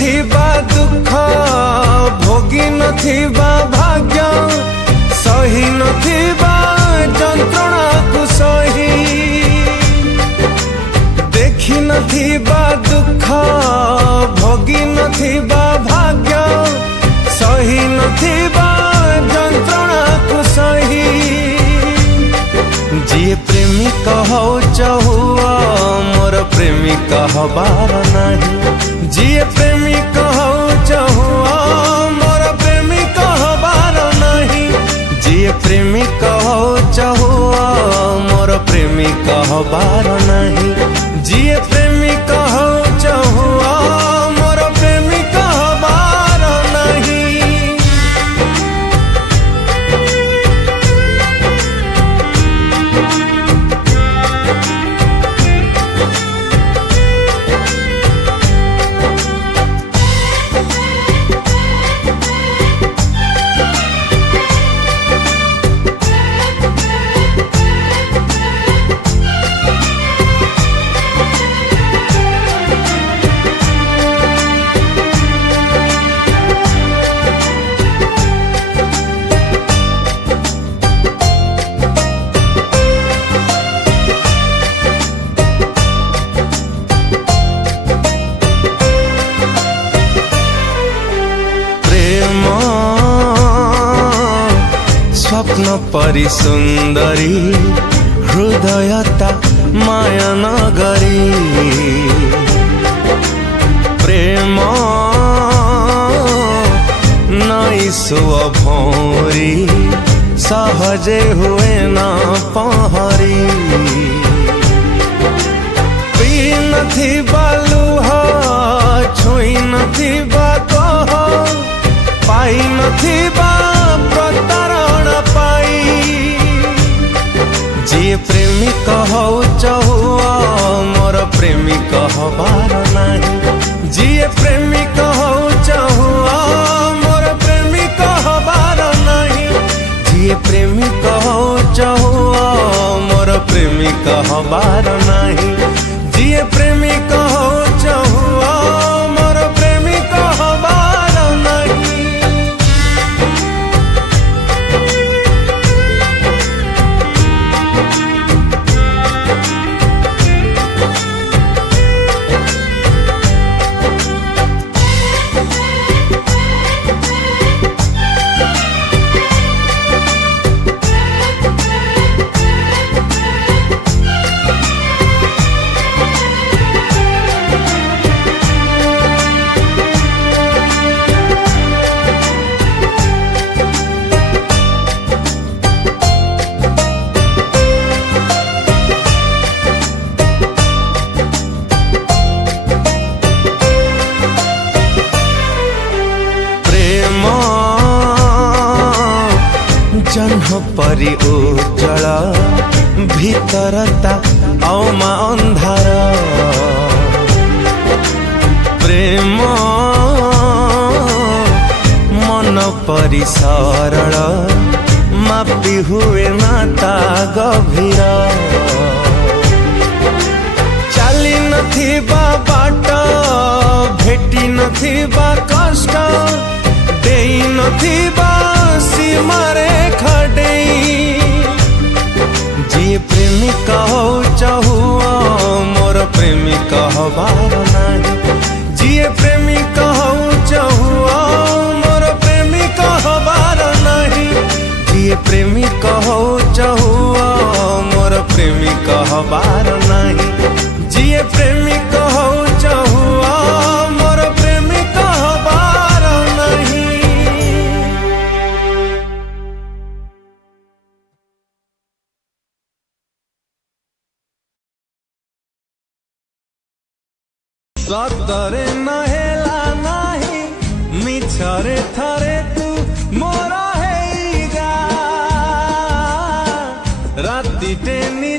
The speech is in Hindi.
नथिबा दुख भोगी नथिबा भाग्य सही नथिबा जंत्रणा को सही देखी नथिबा दुख भोगी नथिबा भाग्य सही नथिबा जंत्रणा को सही जी प्रेमिक हो चहुआ मोर प्रेमिक हबार नहीं जी प्रेमिक हो चहुआ मोर प्रेमिक हबार नहीं जी प्रेमिक हो चहुआ मोर प्रेमिक हबार नहीं जी प्रेमिक हो चहुआ मोर प्रेमिक हबार नहीं। स्वप्न परि सुंदरी हृदयता माया नगरी प्रेम नई सुअ भौरी सहजे हुए न पहरी पी नथिबा लुह छुई नथिबा कह पाई नथिबा प्रतारण पाई जी प्रेमिक हो चहुआ मोर प्रेमिक हबार नहीं जी प्रेमिक हो चहुआ मोर प्रेमिक हबार नहीं जी प्रेमिक हो चहुआ मोर प्रेमिक हबार नहीं जी प्रेमिक हो चहुआ मोर प्रेमिक हबार नहीं। जन्ह परि उज्जल भीतरता औमा अंधार प्रेम मन परि सरल मापी हुए नाता गभीर चाली नथिबा बाट भेटी नथिबा कष्ट देई नथिबा सीमारे खडेई जी प्रेमिक हो चहुआ मोर प्रेमिक हबार नहीं जी प्रेमिक हो चहुआ मोर प्रेमिक हबार नहीं जी प्रेमिक हो चहुआ मोर प्रेमिक हबार नहीं जी प्रेमिक हो चहुआ मोर प्रेमिक हबार नहीं। सतरे नहेला नाही मिछरे थरे तू मोरा हेगा राती टेनी